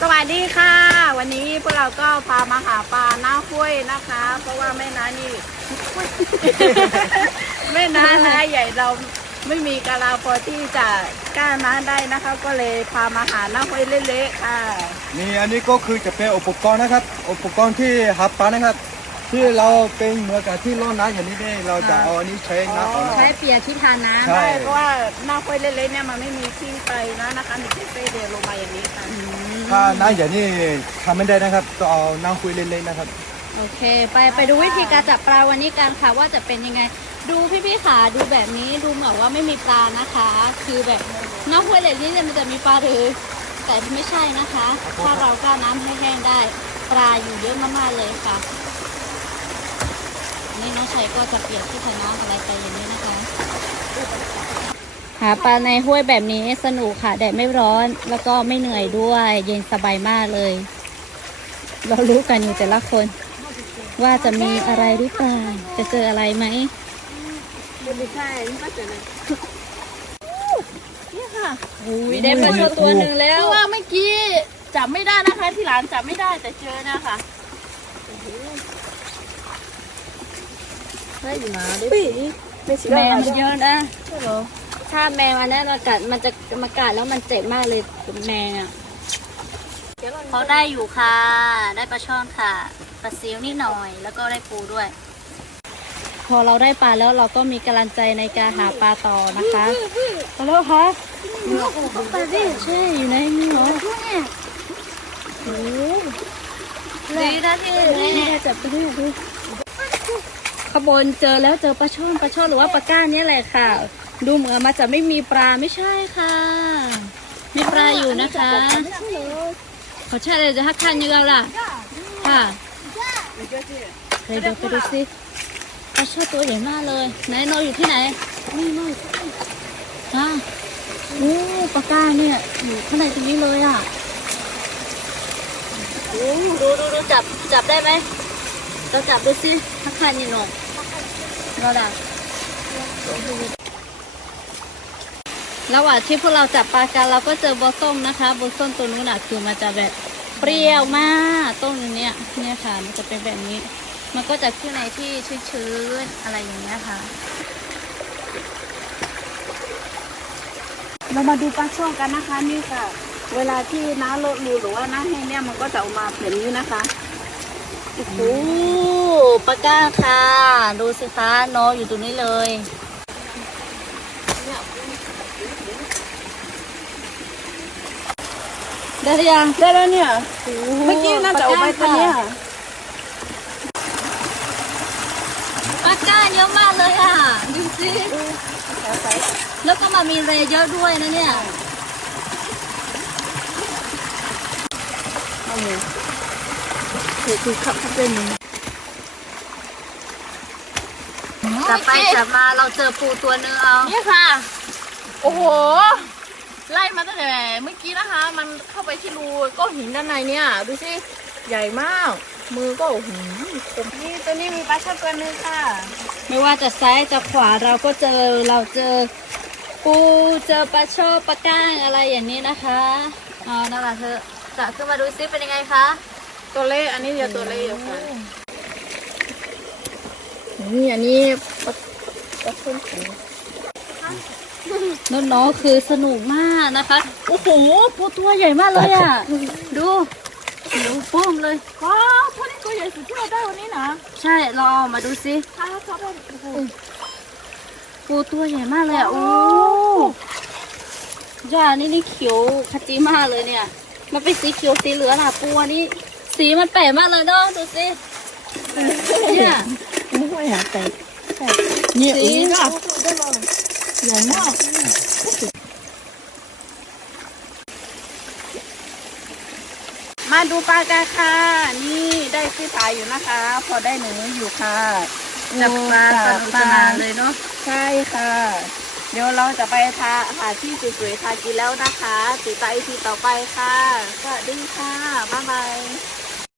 สวัสดีค่ะ วันนี้พวกเราก็พามาหาปลาหน้าห้วยนะคะ เพราะว่าแม่น้านี่ แม่น้าน้าใหญ่เราไม่มีกะลาพอที่จะกล้าน้าได้นะคะ ก็เลยพามาหาหน้าห้วยเละๆค่ะ นี่อันนี้ก็คือจะเป็นอุปกรณ์นะครับ อุปกรณ์ที่หาปลานะครับ ที่เราเป็นเหมือนกับที่ล่อน้ำอย่างนี้เนี่ยเราจะเอาอันนี้ใช้น้ำเอานะคใช้รับ เปียกที่ทานน้ำใช่ ใช่เพราะว่าหน้าห้วยเละๆเนี่ยมันไม่มีที่ไปนะนะคะมีที่เซเดลงมาอย่างนี้ค่ะ ถ้าน้ำอย่างนี้ทำไม่ได้นะครับต้องเอาน้ำคุยเล่นๆนะครับ โอเค ไปไปดูวิธีการจับปลาวันนี้กันค่ะว่าจะเป็นยังไง ดูพี่ๆขาดูแบบนี้ดูเหมือนว่าไม่มีปลานะคะ คือแบบน้ำห้วยเหล่นี้เนี่ยมันจะมีปลาหรือแต่ไม่ใช่นะคะ ถ้าเรากล้าน้ำให้แห้งได้ปลาอยู่เยอะมากๆเลยค่ะอั นนี่น้องชัยก็จะเปียกที่ทานน้ำอะไรไปอย่างนี้นะคะ หาปลาในห้วยแบบนี้สนุกค่ะแดดไม่ร้อนแล้วก็ไม่เหนื่อยด้วย เย็นสบายมากเลย เรารู้กันอยู่แต่ละคน ว่าจะมีอะไรหรือเปล่าจะเจออะไรไหมไม่ใช่นี่ก็เจอเลยนี่ค่ะอุ้ยได้ปลาช่อนตัวหนึ่งแล้เพวราะว่าเมื่อกี้จับไม่ได้นะคะที่ร้านจับไม่ได้แต่เจอนะคะ ได้อยู่นะได้ปีไม่ใช่แมวมันเยอะนะถ้าแมวอันนั้นมันกัดมันจะมากัดแล้วมันเจ็บมากเลยแมงอะเขาได้อยู่ค่ะ ได้ปลาช่อนค่ะปลาซิวนิดหน่อย แล้วก็ได้ปูด้วย พอเราได้ปลาแล้วเราก็มีกำลังใจในการหาปลาต่อนะคะเอาแล้วคะปลาดิใช่อยู่ในนี่เหรอโอ้ดีนะที่นี่จับไปด้วยดู ขบวนเจอแล้วเจอปลาช่อนปลาช่อนหรือว่าปลาก้านเนี่ยแหละค่ะ ดูเหมือนมันจะไม่มีปลาไม่ใช่ค่ะมีปลาอยู่นะคะขอใช่เลยจะฮักคันยังไงล่ะค่ะไปดูไปดูสิปลาช่อนตัวใหญ่มากเลยไหนนอนอยู่ที่ไหนนี่นอนอยู่ที่นี่อะโอ้ปลาก้านเนี่ยอยู่ข้างในตรงนี้เลยอะโอ้ดูดูดูจับจับได้ไหมเราจับดูสิฮักคันยังหนอน เราดักระหว่างที่พวกเราจับปลากันเราก็เจอบัวส้มนะคะบัวส้มตัวนู้นน่ะคือมันจะแบบเปรี้ยวมากต้นเนี้ยเนี่ยค่ะ มันจะเป็นแบบนี้ มันก็จะขึ้นในที่ชื้นๆอะไรอย่างเงี้ยค่ะ เรามาดูปลาช่อนกันนะคะนี่ค่ะ เวลาที่น้าลดรูหรือว่าน้าแห้งเนี่ยมันก็จะออกมาแบบนี้นะคะ โอ้โหปลาก้าค่ะ ดูสิคะนอนอยู่ตรงนี้เลย ได้หรือยังได้แล้วเนี่ยโอ้โหเมื่อกี้น่าจะออกไปตัวเนี้ยปลาก้าเยอะมากเลยอะ ดูสิ แล้วก็มามีเรเยอะด้วยนะเนี่ย คือคือขับเข้าเป็นจับไปจับมาเราเจอปูตัวหนึงเอานี่ค่ะ โอ้โห ไล่มาตั้งแต่เมื่อกี้นะคะ มันเข้าไปที่รูก็หินด้านในเนี่ย ดูสิ ใหญ่มาก มือก็โอ้โหคมนี่ตัวนี้มีปลาช่อนตัวนึงค่ะ ไม่ว่าจะซ้ายจะขวาเราก็เจอเราเจอปูเจอปลาช่อปลาก้างอะไรอย่างนี้นะคะ เอานั่นแหละเธอจะขึ้นมาดูซิเป็นยังไงคะ ตัวเล็กอันนี้เดียวตัวเล็กอยู่ค่ะนี่อันนี้ปลาปลาช่อนของน้องๆคือสนุกมากนะคะ โอ้โหปูตัวใหญ่มากเลยอะ ดูเขียวป้อมเลย ว้าวตัวนี้ตัวใหญ่สุดที่เราได้วันนี้นะ ใช่เราเอามาดูซิถ้าเขาได้โอ้โหปูตัวใหญ่มากเลยอะ โอ้ย่านี่นี่เขียวขจีมากเลยเนี่ย มันเป็นสีเขียวสีเหลืองอะปูอันนี้ สีมันแปลกมากเลยเนาะดูสิเนี่ยไม่ค่อยหาแต่เนี่ยสีอันนี้ก็ใหญ่มากมาดูปลากันค่ะ นี่ได้ที่ถ่ายอยู่นะคะ พอได้หนูอยู่ค่ะจับปลาสจันุบกปสลานานเลยเนาะใช่ค่ะ เดี๋ยวเราจะไปทาหาที่สวยๆทากินแล้วนะคะติดตามอีพีต่อไปค่ะสวัสดีค่ะ บ๊ายบาย